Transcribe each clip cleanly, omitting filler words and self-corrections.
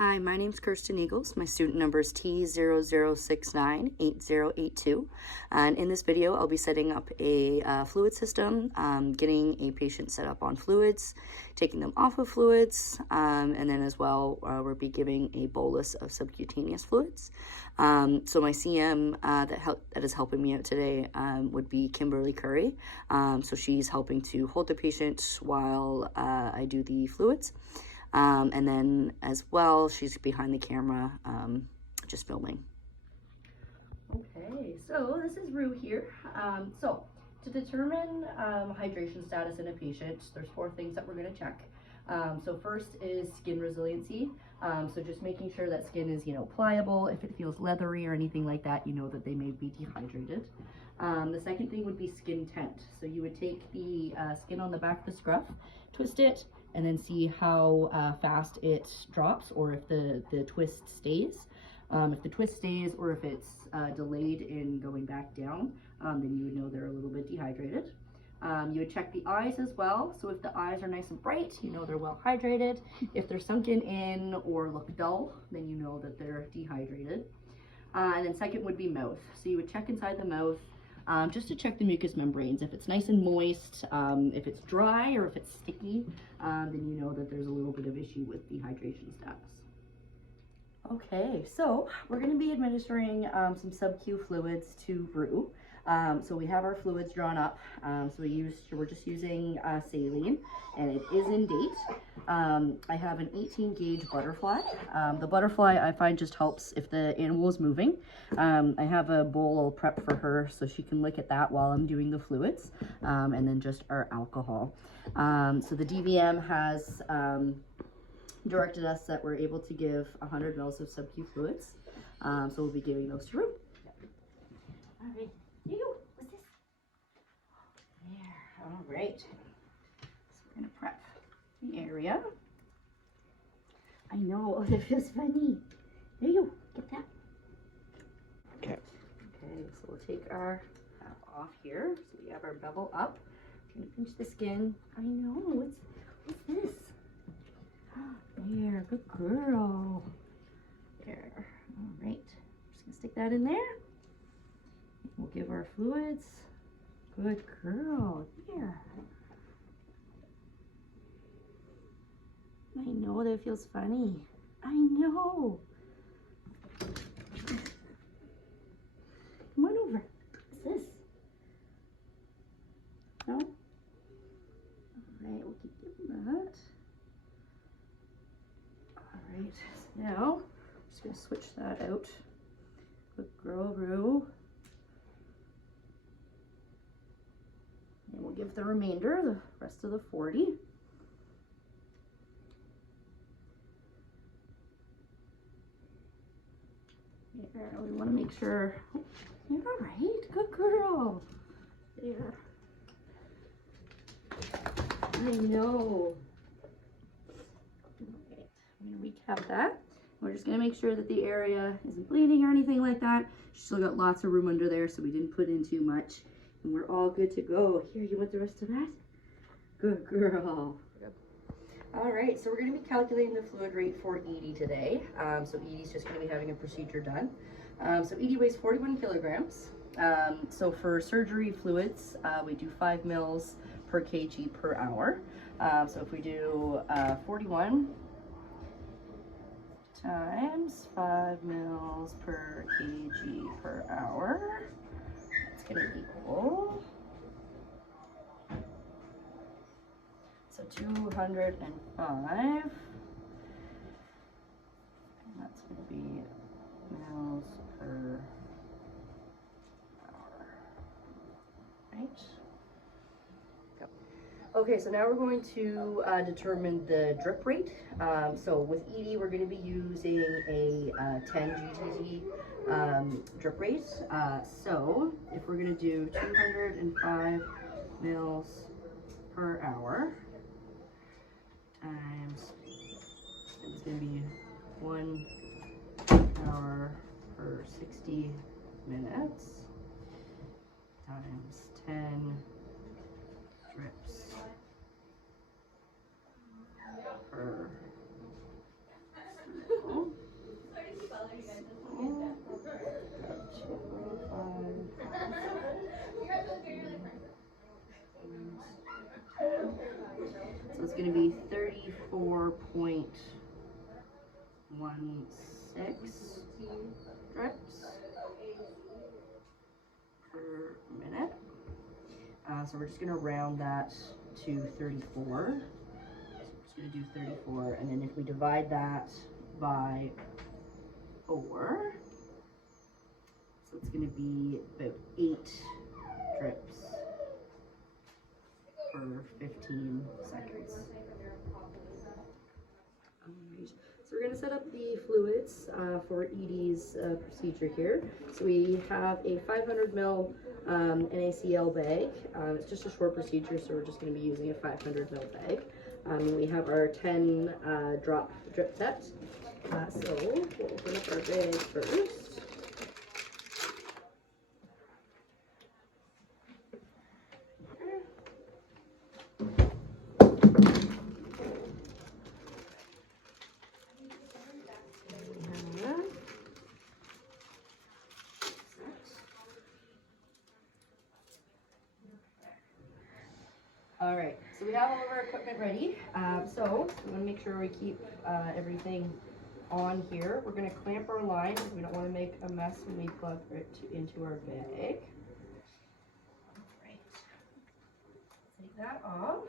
Hi, my name's Kirsten Eagles. My student number is T00698082. And in this video, I'll be setting up a fluid system, getting a patient set up on fluids, taking them off of fluids, and then as well, we'll be giving a bolus of subcutaneous fluids. So my CM that is helping me out today would be Kimberly Curry. So she's helping to hold the patient while I do the fluids. And then as well, she's behind the camera, just filming. Okay, so this is Rue here. So to determine hydration status in a patient, there's 4 things that we're going to check. So first is skin resiliency. So just making sure that skin is, pliable. If it feels leathery or anything like that, you know that they may be dehydrated. The second thing would be skin tent. So you would take the skin on the back of the scruff, twist it, and then see how fast it drops, or if the twist stays. If the twist stays, or if it's delayed in going back down, then you would know they're a little bit dehydrated. You would check the eyes as well. So if the eyes are nice and bright, you know they're well hydrated. If they're sunken in or look dull, then you know that they're dehydrated. And then second would be mouth. So you would check inside the mouth, just to check the mucous membranes. If it's nice and moist, if it's dry, or if it's sticky, then you know that there's a little bit of issue with dehydration status. Okay, so we're going to be administering some sub-Q fluids to Rue. So we have our fluids drawn up. So we're just using saline, and it is in date. I have an 18 gauge butterfly. The butterfly I find just helps if the animal is moving. I have a bowl all prepped for her so she can lick at that while I'm doing the fluids, and then just our alcohol. So the DVM has directed us that we're able to give 100 ml of sub-Q fluids. So we'll be giving those to Rue. All right. Here you go. What's this? There. All right. So we're going to prep the area. I know. Oh, that feels funny. There you go. Get that. Okay. Okay, so we'll take our cap off here. So we have our bevel up. We're going to pinch the skin. I know. What's this? There. Good girl. There. All right. Just going to stick that in there. We'll give our fluids. Good girl. Here. I know that feels funny. I know. Come on over. What's this? No? All right, we'll keep doing that. All right, so now I'm just going to switch that out. Good girl, Rue. And we'll give the remainder, the rest of the 40. There, we want to make sure. Oh, you're all right. Good girl. There. I know. Okay, I'm going to recap that. We're just going to make sure that the area isn't bleeding or anything like that. She's still got lots of room under there, so we didn't put in too much. And we're all good to go. Here, you want the rest of that? Good girl. Yep. All right, so we're going to be calculating the fluid rate for Edie today. So Edie's just going to be having a procedure done. So Edie weighs 41 kilograms. So for surgery fluids, we do 5 mils per kg per hour. So if we do 41 times 5 mils per kg per hour, that's going to equal, so 205, and that's going to be mils per hour, right? Yep. Okay, so now we're going to determine the drip rate. So with Edie, we're going to be using a 10 GTT drip rate. So if we're going to do 205 mils per hour times, it's going to be 1 hour per 60 minutes times 10 drips per going to be 34.16 drips per minute. So we're just going to round that to 34. So we're just going to do 34, and then if we divide that by 4, so it's going to be about 8 drips for 15 seconds. Alright, so we're going to set up the fluids for Edie's procedure here. So we have a 500 ml NaCl bag. It's just a short procedure, so we're just going to be using a 500 ml bag. We have our 10 drop drip set. So we'll open up our bag first. All right, so we have all of our equipment ready. So we want to make sure we keep everything on here. We're going to clamp our line because we don't want to make a mess when we plug it into our bag. All right, take that off.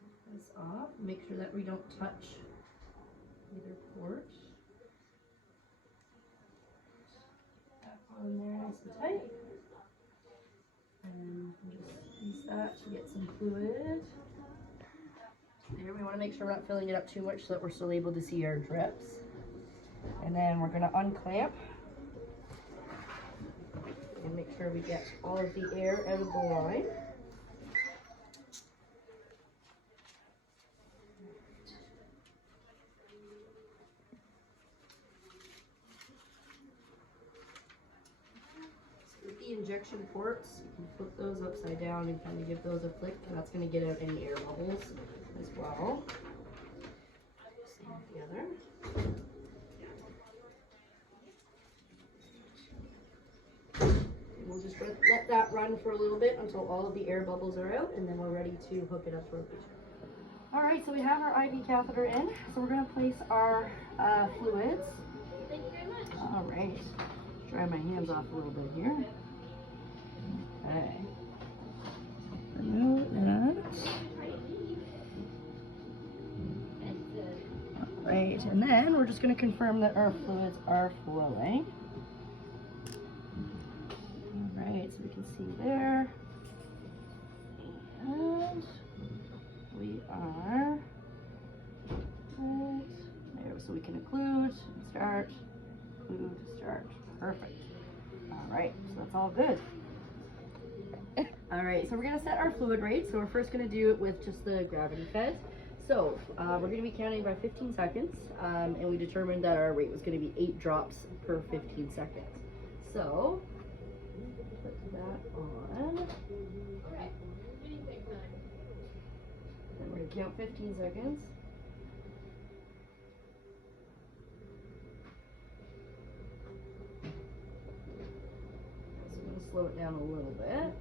Take this off. Make sure that we don't touch either port. That on there nice and tight. And just use that to get some fluid. There, we want to make sure we're not filling it up too much so that we're still able to see our drips. And then we're going to unclamp and make sure we get all of the air out of the line. Injection ports, you can flip those upside down and kind of give those a flick, and that's going to get out any air bubbles as well. Same with the other. And we'll just let that run for a little bit until all of the air bubbles are out, and then we're ready to hook it up to our patient. Alright, so we have our IV catheter in, so we're going to place our fluids. Thank you very much. Alright, dry my hands off a little bit here. Okay. Remove that. Alright, and then we're just going to confirm that our fluids are flowing. Alright, so we can see there. And we are right there, so we can occlude, start, occlude, start. Perfect. Alright, so that's all good. Alright, so we're going to set our fluid rate. So we're first going to do it with just the gravity fed. So we're going to be counting by 15 seconds, and we determined that our rate was going to be 8 drops per 15 seconds. So, put that on. And we're going to count 15 seconds. So I'm going to slow it down a little bit.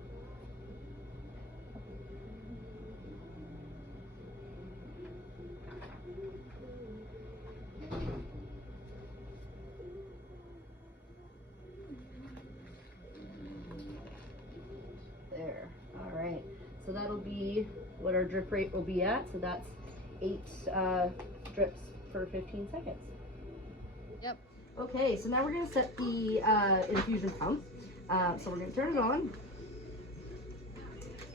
There. All right. So that'll be what our drip rate will be at. So that's 8 drips per 15 seconds. Yep. Okay, so now we're going to set the infusion pump. So we're going to turn it on.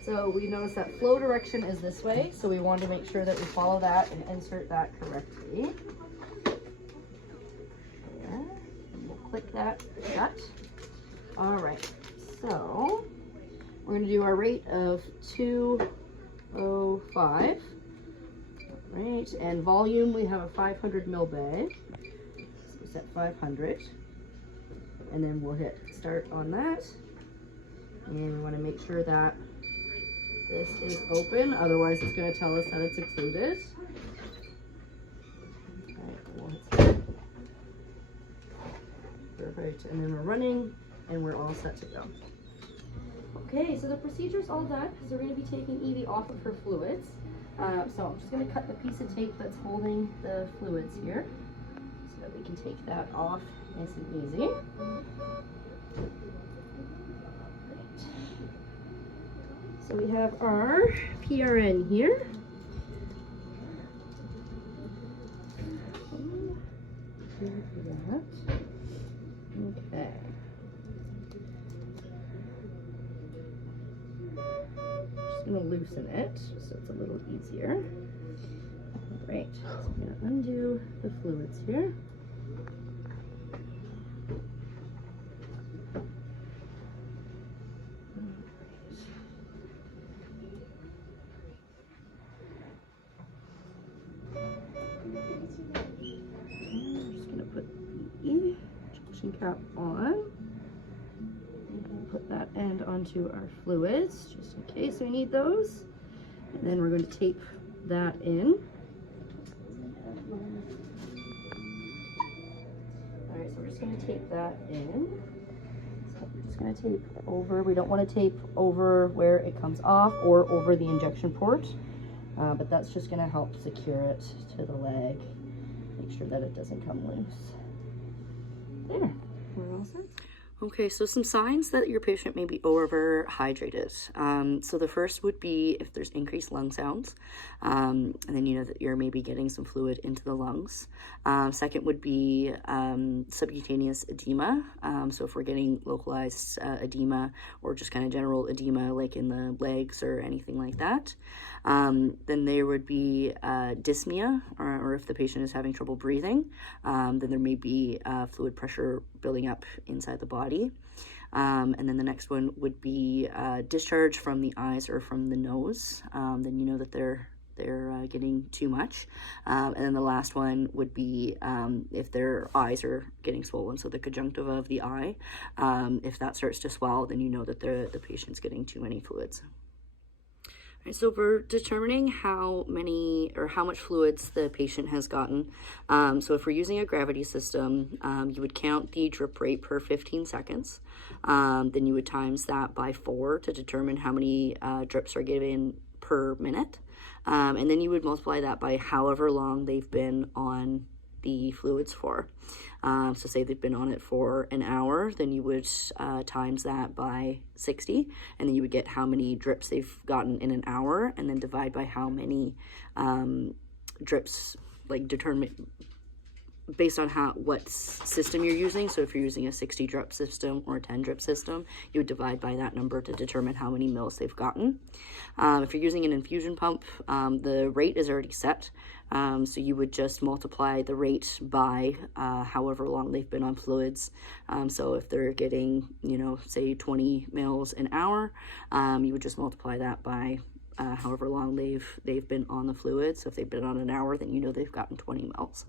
So we notice that flow direction is this way, so we want to make sure that we follow that and insert that correctly. There. And we'll click that shut. All right, so we're going to do our rate of 205. All right, and volume, we have a 500 ml bag. So we set 500. And then we'll hit start on that. And we want to make sure that this is open, otherwise it's going to tell us that it's occluded. Perfect, and then we're running, and we're all set to go. Okay, so the procedure's all done, so we're going to be taking Evie off of her fluids. So I'm just going to cut the piece of tape that's holding the fluids here so that we can take that off nice and easy. So we have our PRN here. Okay. Just going to loosen it so it's a little easier. All right, so I'm going to undo the fluids here. Junction cap on. And put that end onto our fluids just in case we need those. And then we're going to tape that in. Alright, so we're just going to tape that in. So we're just going to tape over. We don't want to tape over where it comes off or over the injection port. But that's just going to help secure it to the leg. Make sure that it doesn't come loose. There, we're all set. Okay, so some signs that your patient may be overhydrated. So the first would be if there's increased lung sounds, and then you know that you're maybe getting some fluid into the lungs. Second would be subcutaneous edema. So if we're getting localized edema or just kind of general edema like in the legs or anything like that. Then there would be dyspnea, or if the patient is having trouble breathing, then there may be fluid pressure building up inside the body. And then the next one would be discharge from the eyes or from the nose. Then you know that they're getting too much. And then the last one would be if their eyes are getting swollen, so the conjunctiva of the eye. If that starts to swell, then you know that the patient's getting too many fluids. Right, so we're determining how many or how much fluids the patient has gotten. So if we're using a gravity system, you would count the drip rate per 15 seconds. Then you would times that by 4 to determine how many drips are given per minute. And then you would multiply that by however long they've been on the fluids for. So say they've been on it for an hour, then you would times that by 60, and then you would get how many drips they've gotten in an hour, and then divide by how many drips, like determine based on what system you're using. So if you're using a 60 drip system or a 10 drip system, you would divide by that number to determine how many mils they've gotten. If you're using an infusion pump, the rate is already set. So you would just multiply the rate by however long they've been on fluids. So if they're getting, say 20 mils an hour, you would just multiply that by however long they've been on the fluid. So if they've been on an hour, then you know they've gotten 20 mils.